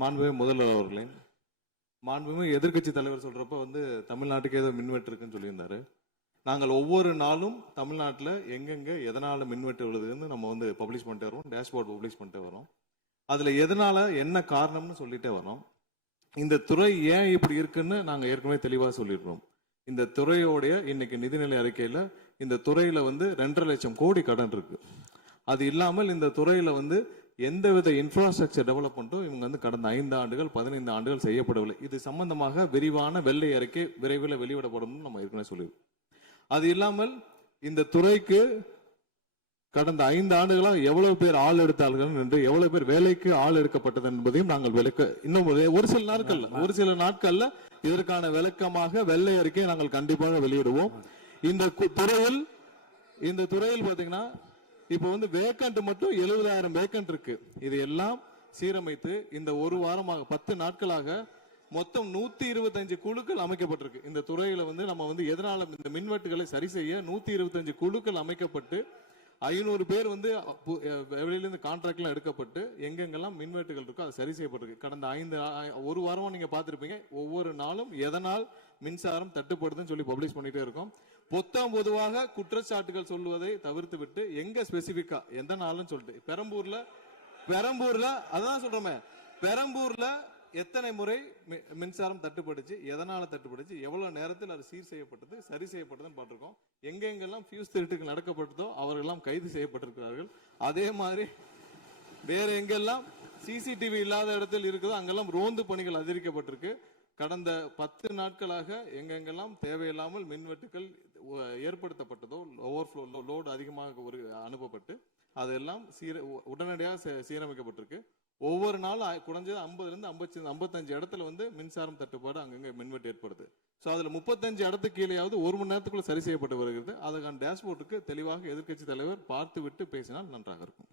மாண்புமிகு முதல்வர் அவர்களே, மாண்புமிகு எதிர்கட்சி தலைவர் சொல்றப்ப தமிழ்நாட்டுக்கு ஏதோ மின்வெட்டு இருக்குன்னு சொல்லியிருந்தாரு. நாங்கள் ஒவ்வொரு நாளும் தமிழ்நாட்டில் எங்கெங்க எதனால மின்வெட்டு விழுதுன்னு நம்ம பப்ளிஷ் பண்ணிட்டே வரோம், டேஷ்போர்ட் பப்ளிஷ் பண்ணிட்டே வரோம். அதுல எதனால என்ன காரணம்னு சொல்லிட்டே வரோம். இந்த துறை ஏன் இப்படி இருக்குன்னு நாங்க ஏற்கனவே தெளிவா சொல்லிடுறோம். இந்த துறையோடைய இன்னைக்கு நிதிநிலை அறிக்கையில இந்த துறையில 2.5 லட்சம் கோடி கடன் இருக்கு. அது இல்லாமல் இந்த துறையில எந்தவித இன்ஃப்ராஸ்ட்ரக்சர் டெவலப்மெண்ட்டும் இவங்க கடந்த 5 ஆண்டுகள் 15 ஆண்டுகள் செய்யப்படவில்லை. இது சம்பந்தமாக விரிவான வெள்ளை அறிக்கை விரைவில் வெளியிடப்படும் நம்ம ஏற்கனவே சொல்லிடுவோம். அது இல்லாமல் இந்த துறைக்கு கடந்த 5 ஆண்டுகளாக எவ்வளவு பேர் ஆள் எடுத்தார்கள் என்று, எவ்வளவு பேர் வேலைக்கு ஆள் எடுக்கப்பட்டது என்பதையும் நாங்கள் விளக்க இன்னும் ஒரு சில நாட்கள்ல இதற்கான விளக்கமாக வெள்ளை அறிக்கையை நாங்கள் கண்டிப்பாக வெளியிடுவோம். இந்த துறையில் பாத்தீங்கன்னா இப்ப வேக்கண்ட் மட்டும் 70,000 வேக்கண்ட் இருக்கு. இது எல்லாம் சீரமைத்து இந்த ஒரு வாரமாக 10 நாட்களாக மொத்தம் 125 குழுக்கள் அமைக்கப்பட்டிருக்கு. இந்த துறையில நம்ம எதனால இந்த மின்வெட்டுகளை சரி செய்ய 125 குழுக்கள் அமைக்கப்பட்டு 500 பேர் வெளியிலிருந்து கான்ட்ராக்ட்லாம் எடுக்கப்பட்டு எங்கெங்கெல்லாம் மின்வெட்டுகள் இருக்கோ அது சரி செய்யப்பட்டிருக்கு. கடந்த ஒரு வாரமா நீங்க பார்த்திருப்பீங்க. ஒவ்வொரு நாளும் எதனால் மின்சாரம் தட்டுப்படுதுன்னு சொல்லி பப்ளிஷ் பண்ணிட்டே இருக்கோம். பொதுவாக குற்றச்சாட்டுகள் சொல்லுவதை தவிர்த்து விட்டு எங்க ஸ்பெசிபிக்கா எந்த நாள்னு சொல்லிட்டு பெரம்பூர்ல அதான் சொல்றோமே, பெரம்பூர்ல எத்தனை முறை மின்சாரம் தட்டுப்படுச்சு, எதனால தட்டுப்படுச்சு, எவ்வளவு நேரத்தில் அது சீர் செய்யப்பட்டது, சரி செய்யப்பட்டதுன்னு பார்த்திருக்கோம். எங்கெங்கெல்லாம் ஃபியூஸ் திருட்டுகள் நடக்கப்பட்டதோ அவர்களெல்லாம் கைது செய்யப்பட்டிருக்கிறார்கள். அதே மாதிரி வேற எங்கெல்லாம் சிசிடிவி இல்லாத இடத்தில் இருக்குதோ அங்கெல்லாம் ரோந்து பணிகள் அதிகரிக்கப்பட்டிருக்கு. கடந்த 10 நாட்களாக எங்கெங்கெல்லாம் தேவையில்லாமல் மின்வெட்டுகள் ஏற்படுத்தப்பட்டதோ, ஓவர்ஃப்ளோ லோடு அதிகமாக அனுப்பப்பட்டு அதெல்லாம் உடனடியாக சீரமைக்கப்பட்டிருக்கு. ஒவ்வொரு நாளும் குறைஞ்சது 50 to 55 இடத்துல மின்சாரம் தட்டுப்பாடு அங்கங்க மின்வெட்டு ஏற்படுது. ஸோ அதுல 35 இடத்துக்கு கீழேயாவது 1 மணி நேரத்துக்குள்ள சரி செய்யப்பட்டு வருகிறது. அதுக்கான டேஷ்போர்டுக்கு தெளிவாக எதிர்கட்சி தலைவர் பார்த்து விட்டு பேசினால் நன்றாக இருக்கும்.